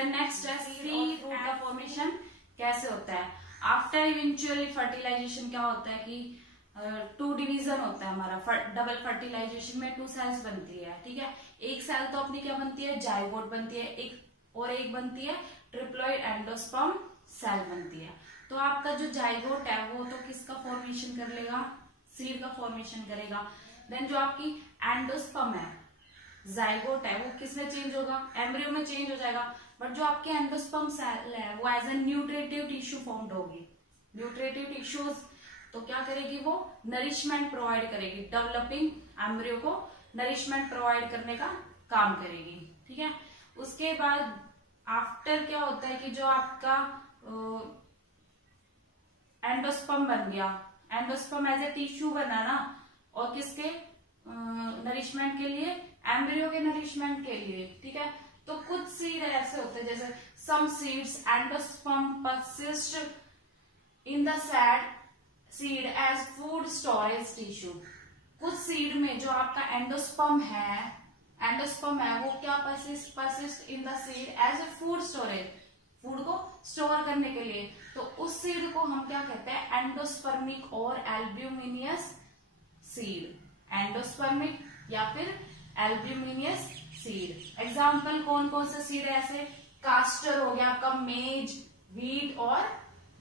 Then next है seed fruit का formation कैसे होता है। आफ्टर इवेंचुअली फर्टिलाइजेशन क्या होता है कि 2 डिवीजन होता है हमारा, डबल फर्टिलाइजेशन में 2 सेल्स बनती है, ठीक है। एक सेल तो अपनी क्या बनती है, जाइगोट बनती है, एक बनती है ट्रिप्लॉइड एंडोस्पर्म सेल बनती है। तो आपका जो जाइगोट है वो तो किसका फॉर्मेशन कर लेगा, सीड का फॉर्मेशन करेगा। देन जो आपकी एंडोस्पर्म है, जाइगोट है, वो किस में चेंज होगा, एम्ब्रियो में चेंज हो जाएगा। बट जो आपके एंडोस्पर्म सेल है वो as a nutritive tissue formed होगी। न्यूट्रिटिव टिश्यूज तो क्या करेगी, वो नरिशमेंट प्रोवाइड करेगी, डेवलपिंग एम्ब्रियो को नरिशमेंट प्रोवाइड करने का काम करेगी, ठीक है। उसके बाद आफ्टर क्या होता है कि जो आपका एंडोस्पर्म बन गया, एंडोस्पर्म एज ए टिश्यू बना ना, और किसके नरिशमेंट के लिए, एम्ब्रियो के नरिशमेंट के लिए, ठीक है। तो कुछ सीड ऐसे होते हैं जैसे some seeds endosperm persist in the seed as food storage tissue. कुछ सीड में जो आपका एंडोस्पर्म है वो क्या persist in the seed as a food storage, food को स्टोर करने के लिए। तो उस सीड को हम क्या कहते हैं, एंडोस्पर्मिक और एल्ब्यूमिनियस सीड, एंडोस्पर्मिक या फिर एल्ब्यूमिनियस सीड। एग्जाम्पल कौन कौन से सीड है ऐसे, कास्टर हो गया आपका, मेज, व्हीट और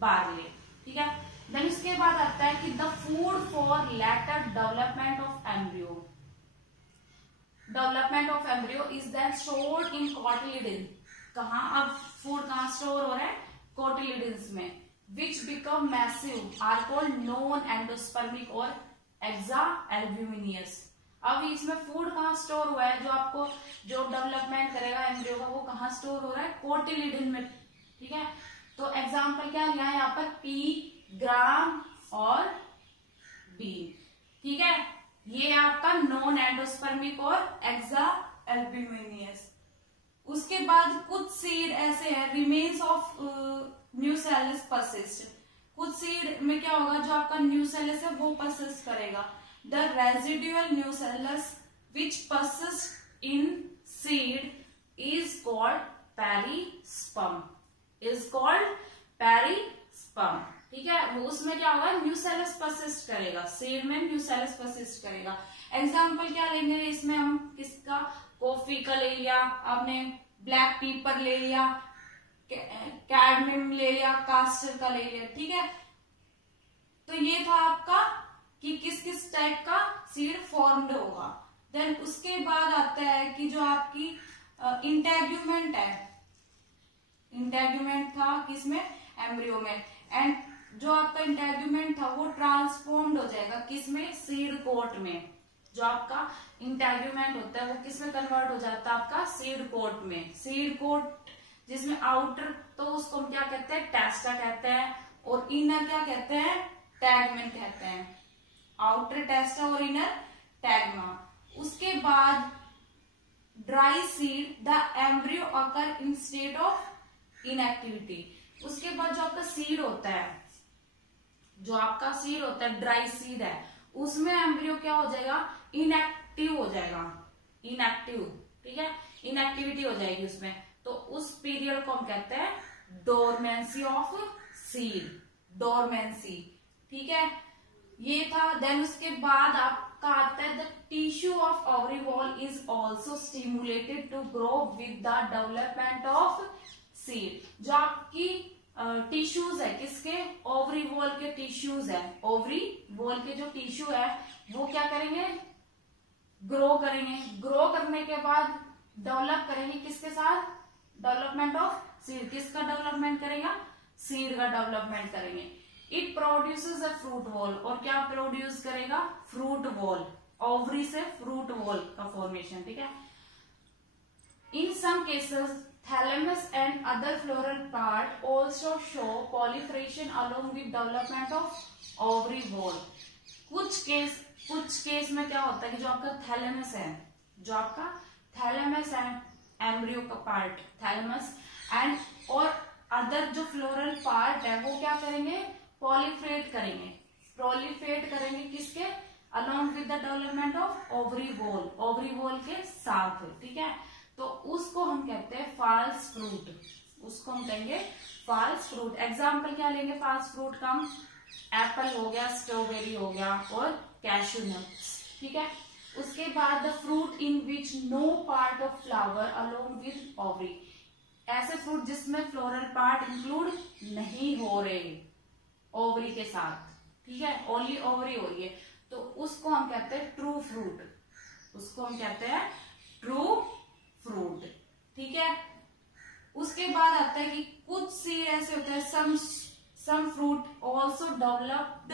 बार्ले, ठीक है। देन उसके बाद आता है कि the food for later development of embryo. Development of embryo is then stored in cotyledon. कहाँ अब फूड कहाँ स्टोर हो रहा है, कोटिलिडन्स में, which become massive are called non endospermic और एक्सा एल्ब्यूमिनियस। अब इसमें फूड कहाँ स्टोर हुआ है, जो आपको जो डेवलपमेंट करेगा एम्ब्रियो का, वो कहाँ स्टोर हो रहा है, कोटिलिडन में, ठीक है। तो एग्जाम्पल क्या लिया है यहाँ पर, पी, ग्राम और बी, ठीक है। ये आपका नॉन एंडोस्पर्मिक और एक्सा एल्ब्यूमिनियस। उसके बाद कुछ सीड ऐसे है, रिमेन्स ऑफ न्यूसेलस परसिस्ट। कुछ सीड में क्या होगा, जो आपका न्यूसेलस है वो परसिस्ट करेगा। The residual nucellus which persist in seed is called perisperm, ठीक है। वो उसमें क्या होगा, न्यूसेलस परसिस्ट करेगा, सीड में न्यूसेलस परसिस्ट करेगा। एग्जाम्पल क्या लेंगे इसमें हम, किसका, कॉफी का ले लिया आपने, ब्लैक पेपर ले लिया, कैडमियम ले लिया, कास्टर का ले लिया, ठीक है। तो ये था आपका कि किस किस टाइप का सीड फॉर्म्ड होगा। देन उसके बाद आता है कि जो आपकी इंटेग्यूमेंट है, इंटेग्यूमेंट था किसमें, एम्ब्रियो में, एंड जो आपका इंटेग्यूमेंट था वो ट्रांसफॉर्म्ड हो जाएगा किसमें, सीड कोट में। जो आपका इंटेग्यूमेंट होता है वो किसमें कन्वर्ट हो जाता है, आपका सीड कोट में। सीड कोट जिसमें आउटर तो उसको हम क्या कहते हैं, टेस्टा कहते हैं, और इनर क्या कहते हैं, टैगमेन कहते हैं। आउटर टेस्टा और इनर टैगमा। उसके बाद dry seed, the embryo occur in state of inactivity. उसके बाद जो आपका सीड होता है, जो आपका सीड होता है, ड्राई सीड है, उसमें एम्ब्रियो क्या हो जाएगा, इनएक्टिव हो जाएगा, इनएक्टिव, ठीक है, इनएक्टिविटी हो जाएगी उसमें। तो उस पीरियड को हम कहते हैं डोरमेंसी ऑफ सीड, डोरमेंसी, ठीक है। ये था। देन उसके बाद आपका आता है the tissue of ovary wall is also stimulated to grow with the development of seed. जो आपकी टिश्यूज है किसके, ओवरी वॉल के टिश्यूज है, ओवरी वॉल के जो टिश्यू है वो क्या करेंगे, ग्रो करेंगे। ग्रो करने के बाद डेवलप करेंगे किसके साथ, डेवलपमेंट ऑफ सीड। किसका डेवलपमेंट करेगा, सीड का डेवलपमेंट करेंगे। It produces a fruit wall, और क्या प्रोड्यूस करेगा, फ्रूट वॉल। ओवरी से फ्रूट वॉल का फॉर्मेशन, ठीक है। In some cases thalamus and other floral part also show proliferation along with development of ovary wall. कुछ केस में क्या होता है कि जो आपका थैलेमस है, जो आपका थैलेमस है, एम्ब्रियो का पार्ट थैलेमस, एंड और अदर जो फ्लोरल पार्ट है वो क्या करेंगे, पॉलीफ्रेट करेंगे, प्रोलिफेट करेंगे किसके, along with the development of ovary wall, ovary wall के साथ, ठीक है। तो उस उसको हम कहते हैं फॉल्स फ्रूट, उसको हम कहेंगे फॉल्स फ्रूट। एग्जाम्पल क्या लेंगे फॉल्स फ्रूट का? एप्पल हो गया, स्ट्रॉबेरी हो गया और कैशू नट्स, ठीक है। उसके बाद the fruit in which no part of flower along with ovary, ऐसे फ्रूट जिसमें फ्लोरल पार्ट इंक्लूड नहीं हो रहे ओवरी के साथ, ठीक है, ओनली ओवरी हो रही है, तो उसको हम कहते हैं ट्रू फ्रूट, उसको हम कहते हैं ट्रू फ्रूट, ठीक है। उसके बाद आता है कि कुछ सीड ऐसे होते हैं, some fruit also developed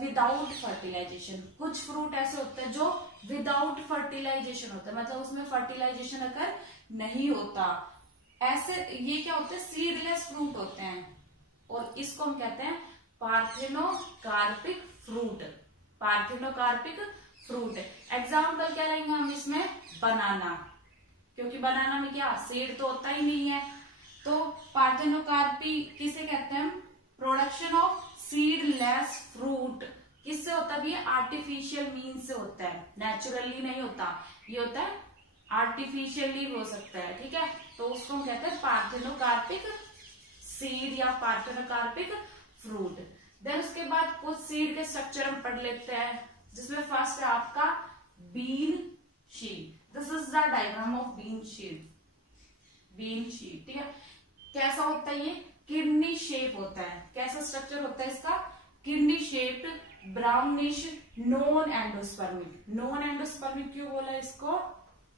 without fertilization, कुछ फ्रूट ऐसे होते हैं जो विदाउट फर्टिलाइजेशन होता है, मतलब उसमें फर्टिलाइजेशन अगर नहीं होता, ऐसे ये क्या होते हैं? सीडलेस फ्रूट होते हैं, और इसको हम कहते हैं parthenocarpic fruit, parthenocarpic fruit. Example क्या लेंगे हम इसमें? बनाना, क्योंकि बनाना में क्या सीड तो होता ही नहीं है, तो पार्थेनोकार्पी किसे कहते हैं हम? Production of seedless fruit. किससे होता है? ये आर्टिफिशियल मीन से होता है, नेचुरली नहीं होता, ये होता है आर्टिफिशियली भी हो सकता है, ठीक है। तो उसको हम कहते हैं पार्थेनोकार्पिक सीड या पार्थेनोकार्पिक फ्रूट। देन उसके बाद कुछ सीड के स्ट्रक्चर हम पढ़ लेते हैं, जिसमें फर्स्ट है आपका bean seed. This is the diagram of bean seed, bean seed, ठीक है। कैसा होता है ये? किडनी शेप होता है। कैसा स्ट्रक्चर होता है इसका? Kidney shaped, brownish, non endospermic. Non endospermic क्यों बोला इसको?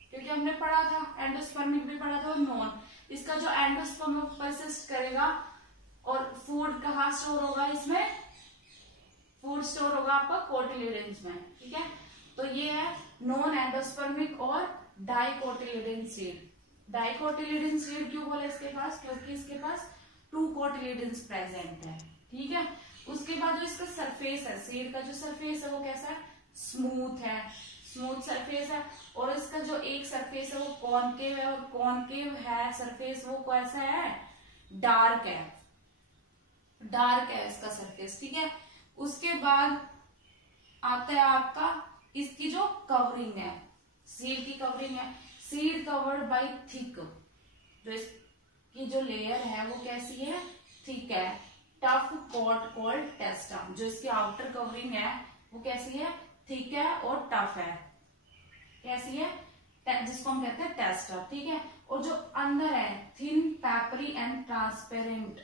क्योंकि हमने पढ़ा था एंडोस्पर्मिक भी पढ़ा था और नॉन, इसका जो एंडोस्पर्म परसिस्ट करेगा और फूड कहाँ स्टोर होगा? इसमें फूड स्टोर होगा आपका कोटिलिडन्स में, ठीक है। तो ये है नॉन एंडोस्पर्मिक और डाइकोटिलिडन सीड। डाइकोटिलिडन सीड क्यों बोला इसके पास? क्योंकि इसके पास 2 कोटिलिडन्स प्रेजेंट है, ठीक है। उसके बाद जो इसका सरफेस है, सीड का जो सरफेस है वो कैसा है? स्मूथ है, स्मूथ सरफेस है, और इसका जो एक सरफेस है वो कॉनकेव है, और कॉनकेव है सरफेस वो कैसा है? डार्क है, डार्क है इसका सरफेस, ठीक है। उसके बाद आता है आपका इसकी जो कवरिंग है, सीड की कवरिंग है, सीड कवर्ड बाय थिक, जो इसकी जो लेयर है वो कैसी है? थिक है। टफ कोट कॉल्ड टेस्टा, जो इसकी आउटर कवरिंग है वो कैसी है? थिक है और टफ है, कैसी है? जिसको हम कहते हैं टेस्टा, ठीक है। और जो अंदर है थिन, पेपरी एंड ट्रांसपेरेंट,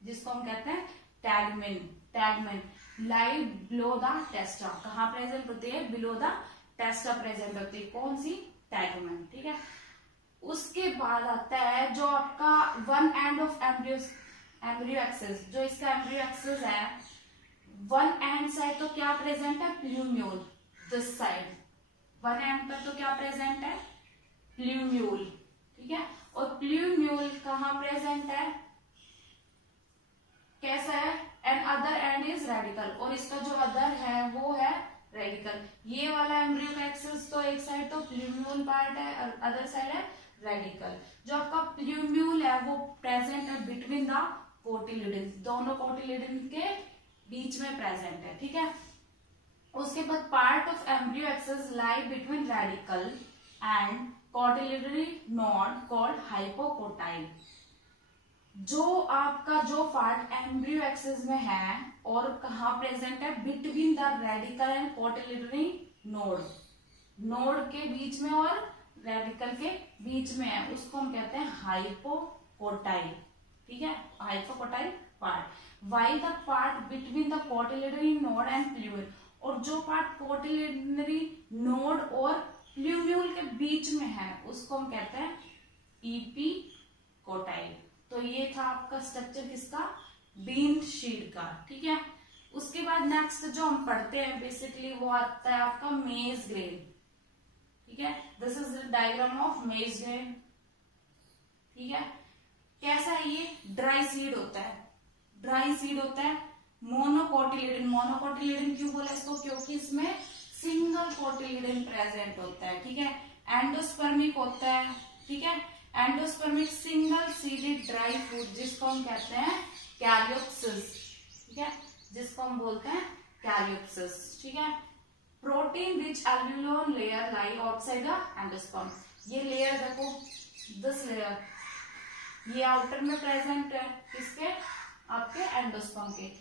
जिसको हम कहते हैं tegmen, tegmen lie below the टेस्टा। कहाँ प्रेजेंट होती है? बिलो द टेस्टा प्रेजेंट होती है, कौन सी? टैगमेन, ठीक है। उसके बाद आता है जो आपका one end of embryo axis, जो इसका एम्ब्रियो एक्सिस है, वन एंड साइड तो क्या प्रेजेंट है? Plumule, this side one and पर तो क्या प्रेजेंट है? प्लूम्यूल, ठीक है। और प्लूम्यूल कहाँ प्रेजेंट है? कैसा है? And other and is radical, और इसका जो अदर है वो है रेडिकल। ये वाला एम्ब्रियो का एक्सिस तो एक साइड तो प्लूम्यूल पार्ट है और अदर साइड है रेडिकल। जो आपका प्लूम्यूल है वो प्रेजेंट है बिटवीन द कोटिलिडन, दोनों कोटिलिडन के बीच में प्रेजेंट है, ठीक है। उसके बाद part of embryo axis lie between radicle and cotyledonary node called hypocotyl. जो आपका जो पार्ट एम्ब्रियो एक्सिस में है और कहाँ प्रेजेंट है? Between the radicle and cotyledonary node, node के बीच में और रेडिकल के बीच में है, उसको हम कहते हैं हाइपोकोटाइल, ठीक है, hypocotyl part. While the part between the cotyledonary node and plumule, और जो पार्ट कोटिलिडरी नोड और प्लूम्यूल के बीच में है उसको हम कहते हैं इपिकोटाइल। तो ये था आपका स्ट्रक्चर किसका? बीन शीड का, ठीक है। उसके बाद नेक्स्ट जो हम पढ़ते हैं बेसिकली वो आता है आपका मेज ग्रेन, ठीक है। This is the diagram of मेज ग्रेन, ठीक है। कैसा है ये? ड्राई सीड होता है, ड्राई सीड होता है, मोनोकोटिलिडन। मोनोकोटिलिडन क्यों बोला इसको? क्योंकि इसमें सिंगल कोटिलिडन प्रेजेंट होता है, ठीक है। एंडोस्पर्मिक होता है, ठीक है। Endospermic single seeded dry fruit, जिसको हम कहते हैं कैरियोप्सिस, ठीक है, जिसको हम बोलते हैं कैरियोप्सिस, ठीक है। Protein rich aleurone layer lie outside the endosperm. ये लेयर देखो, दिस लेयर, ये आउटर में प्रेजेंट है किसके, आपके एंडोस्पर्म के।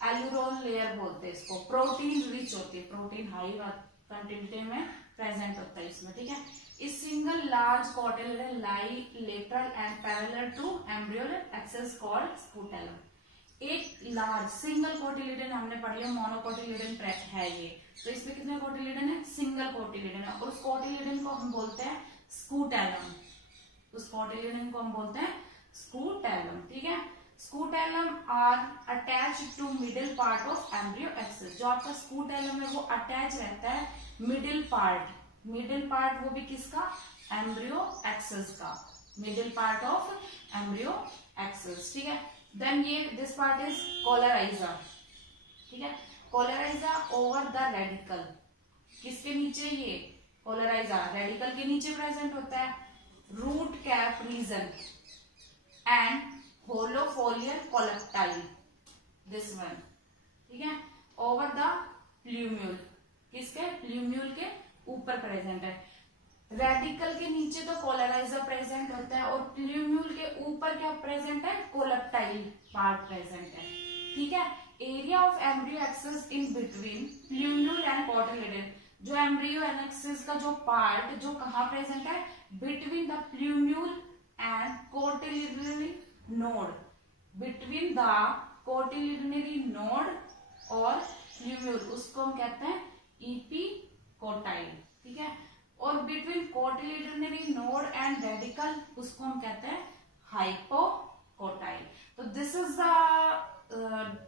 एल्यूरोल लेयर बोलते हैं इसको। प्रोटीन रिच होती है, प्रोटीन हाई क्वांटिटी में प्रेजेंट होता है इसमें, ठीक है। इस single large cotyledon lie lateral and parallel to embryonal axis called scutellum. एक लार्ज सिंगल कोटिलिडन हमने पढ़ लिया, मोनोकोटिलिडन है ये, तो इसमें कितने कोटिलिडन है, सिंगल कोटिलिडन है, और उस कोटिलिडन को हम बोलते हैं स्कूटेलम। उस कोटिलिडन को हम बोलते हैं स्कूटेलम, ठीक है। Scutellum are attached to middle part of embryo axis. जो आपका स्कूटेलम है वो अटैच रहता है मिडिल पार्ट, मिडिल पार्ट वो भी किसका, एम्ब्रियो एक्सेस का, middle part of embryo axis, ठीक है। देन ये दिस पार्ट इज कोलेराइजा, ठीक है। कोलेराइजा ओवर द रेडिकल, किसके नीचे, ये कोलेराइजा रेडिकल के नीचे प्रेजेंट होता है। रूट कैप रीजन एंड होलोफोलियल कोलेप्टाइल, दिस वन, ठीक है, ओवर द प्ल्यूम्यूल, किसके, प्ल्यूम्यूल के ऊपर प्रेजेंट है। रेडिकल के नीचे तो कोलेराइजा प्रेजेंट होता है और प्ल्यूम्यूल के ऊपर क्या प्रेजेंट है, कोलेप्टाइल पार्ट प्रेजेंट है, ठीक है। Area of embryo axis in between plumule and cotyledon, जो एम्ब्रियो एक्सेस का जो पार्ट जो कहाँ प्रेजेंट है, between the plumule and cotyledonary node, between the cotyledonary node और प्ल्यूम्यूल, उसको हम कहते हैं इपीकोटाइल, ठीक है। और between cotyledonary node and radicle, उसको हम कहते हैं हाइपोकोटाइल। तो this is the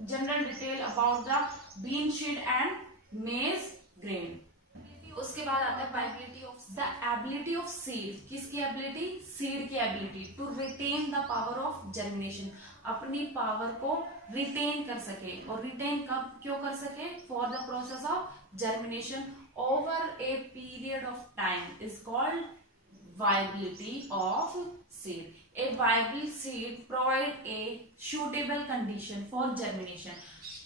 general detail about the bean seed and maize grain. उसके बाद आता है viability of the ability of seed, किसकी एबिलिटी, सीड की ability to retain the power of germination, अपनी पावर को रिटेन कर सके, और रिटेन कब क्यों कर सके, for the process of germination over a period of time is called viability of seed. A viable seed provide a suitable condition for germination.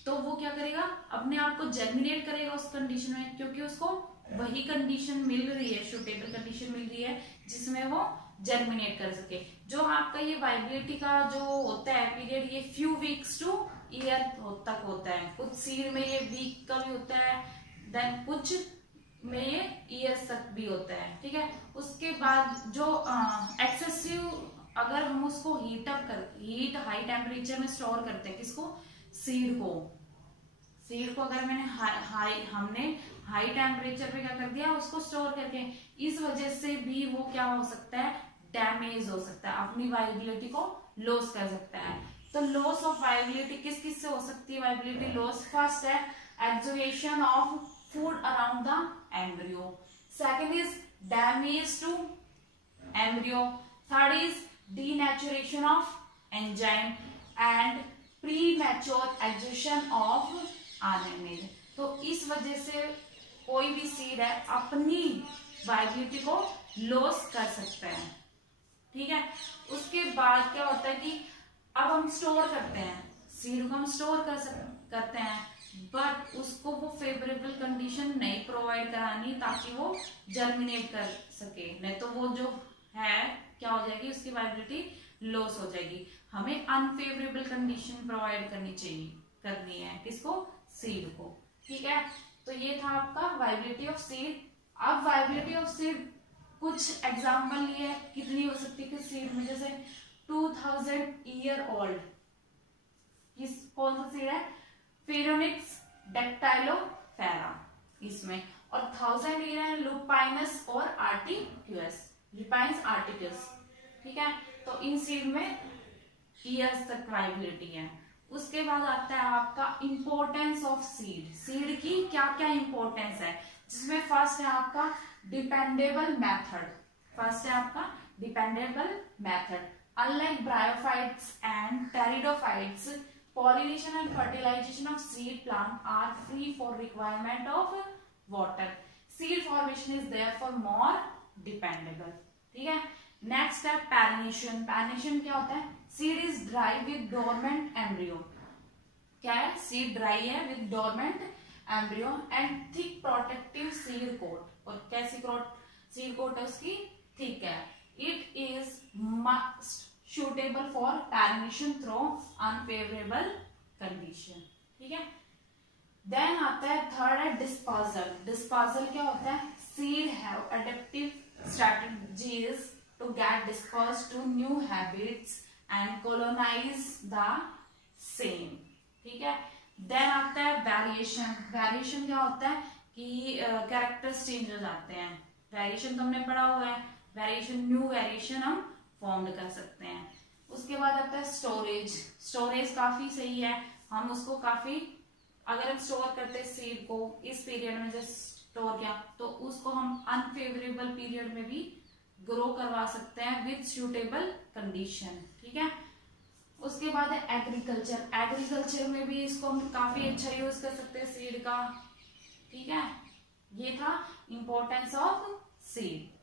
तो वो क्या करेगा, अपने आप को जर्मिनेट करेगा उस कंडीशन में, क्योंकि उसको वही कंडीशन मिल रही है, सुटेबल कंडीशन मिल रही है जिसमें वो जर्मिनेट कर सके। जो आपका ये वाइबिलिटी का जो होता है पीरियड, ये फ्यू वीक्स टू ईयर तक होता है। कुछ सीड में ये वीक का भी होता है, देन कुछ में ये ईयर्स तक भी होता है, ठीक है। उसके बाद जो एक्सेसिव, अगर हम उसको हीट हाई टेम्परेचर में स्टोर करते हैं, किसको, सीड को अगर हमने हाई टेम्परेचर पे क्या कर दिया, उसको स्टोर करके, इस वजह से भी वो क्या हो सकता है, डैमेज हो सकता है, अपनी वाइबिलिटी को लॉस कर सकता है। तो लॉस ऑफ वाइबिलिटी किस किस से हो सकती है, वाइबिलिटी लॉस, फर्स्ट है एक्सुएशन of food around the embryo, second is damage to embryo, third is denaturation of enzyme and premature exhaustion of RNA। तो इस वजह से कोई भी सीड है अपनी वाइबिलिटी को लॉस कर सकता है, ठीक है। उसके बाद क्या होता है कि अब हम स्टोर करते हैं, सीड को हम स्टोर करते हैं, बट उसको वो फेवरेबल कंडीशन नहीं प्रोवाइड करानी ताकि वो जर्मिनेट कर सके, नहीं तो वो जो है क्या हो जाएगी, उसकी वाइबिलिटी लॉस हो जाएगी। हमें अनफेवरेबल कंडीशन प्रोवाइड करनी है, किसको, सीड को, ठीक है। तो ये था आपका वाइबिलिटी ऑफ सीड। अब वाइबिलिटी ऑफ सीड कुछ एग्जाम्पल लिए, कितनी हो सकती है सीड में, जैसे 2000 ईयर ओल्ड, कौन सा सीड है, फेरोनिक्स डेक्टाइलोफेरा इसमें, और 1000 ईयर है लुपाइनस और आर्टिक्यूस, लुपाइनस आर्टिक्यूस, ठीक है। तो इन सीड में ईयर्स तक वाइबिलिटी है। उसके बाद आता है आपका इंपॉर्टेंस ऑफ सीड, सीड की क्या क्या इंपॉर्टेंस है, जिसमें फर्स्ट है आपका dependable method, unlike bryophytes and pteridophytes, pollination and fertilization of seed plant are free for requirement of water. Seed formation is therefore more dependable, ठीक है। नेक्स्ट है पैरेनिशन। पैरेनिशन क्या होता है, seed is dry with dormant embryo, क्या है, seed dry है with dormant embryo and thick protective seed coat, और कैसी सीड कोट है उसकी, थिक है। It is suitable for termination through unfavorable condition. ठीक है, देन आता है थर्ड है डिस्पर्सल. डिस्पर्सल क्या होता है? Seed have adaptive strategies to get dispersed to new habits and colonise the same. ठीक है, देन आता है वेरिएशन. वेरिएशन क्या होता है कि कैरेक्टर्स चेंज हो जाते हैं. वेरिएशन तो हमने पढ़ा हुआ है. वेरिएशन, न्यू वेरिएशन हम फॉर्म कर सकते हैं. उसके बाद आता है स्टोरेज. स्टोरेज काफी सही है, हम उसको काफी, अगर हम स्टोर करते हैं सीड को इस पीरियड में जैसे स्टोर किया, तो उसको हम अनफेवरेबल पीरियड में भी ग्रो करवा सकते हैं विद सूटेबल कंडीशन. ठीक है, उसके बाद है एग्रीकल्चर. एग्रीकल्चर में भी इसको हम काफी अच्छा यूज कर सकते हैं सीड का. ठीक है, ये था इंपॉर्टेंस ऑफ सीड.